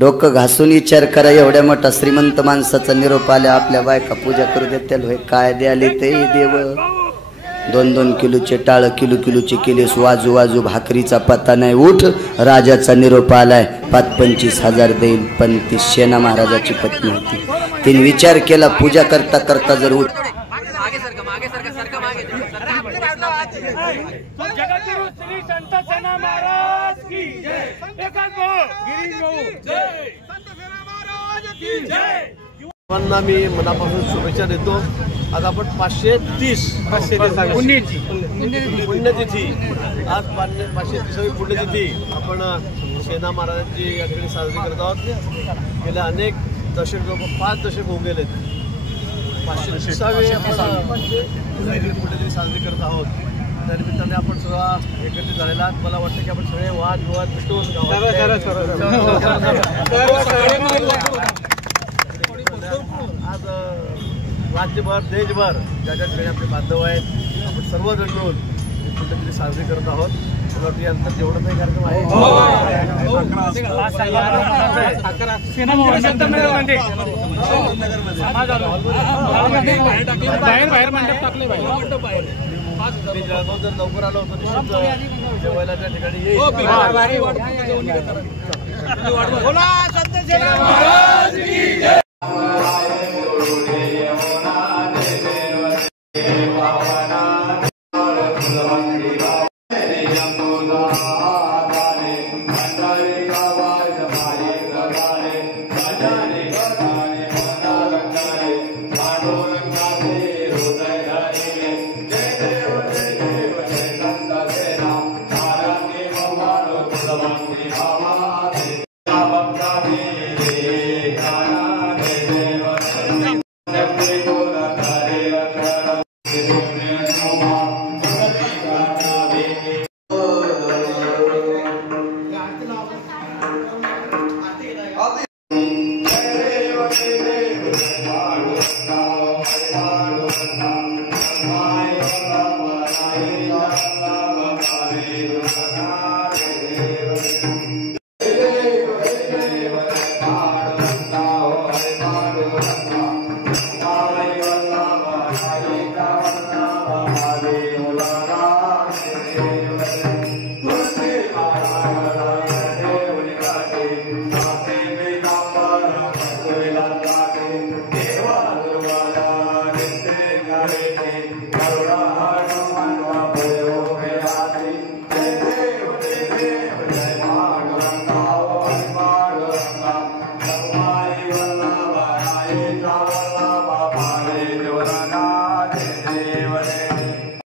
डोकं घासून विचार करा, एवढ्या मोठा श्रीमंत माणसाचा निरोप आल्या, आपल्या बायका पूजा करू देतील होय? काय द्याले ते देव? 2-2 किलोचे टाळ, किलोचे केलेस वाजू वाजू, भाकरीचा पत्ता नाही. उठ, राजाचा निरोप आलाय, 25 हजार देईल. पण ती सेना महाराजाची पत्नी होती. तिने विचार केला, पूजा करता करता जर उठ मी मनापासून शुभेच्छा देतो. आज आपण 530 पुण्यतिथी, आज 530वी पुण्यतिथी आपण सेना महाराजांची या ठिकाणी साजरी करत आहोत. गेल्या अनेक दशक, 5 दशक होऊन गेले, 530वी पुण्यतिथी साजरी करत आहोत. त्यानिमित्ताने आपण सगळा एकत्रित झालेला आहात. मला वाटतं की आपण सगळे वाद विवाद मिटवून आज राज्यभर देशभर ज्या ज्या ठिकाणी आपले बांधव आहेत, आपण सर्वजण मिळून ही पुण्यतिथी साजरी करत आहोत. मला वाटतं यानंतर जेवढं काही कार्यक्रम आहे मी जळगाव जर लवकर आलो होतो निश्चित जेवायला त्या ठिकाणी येईल.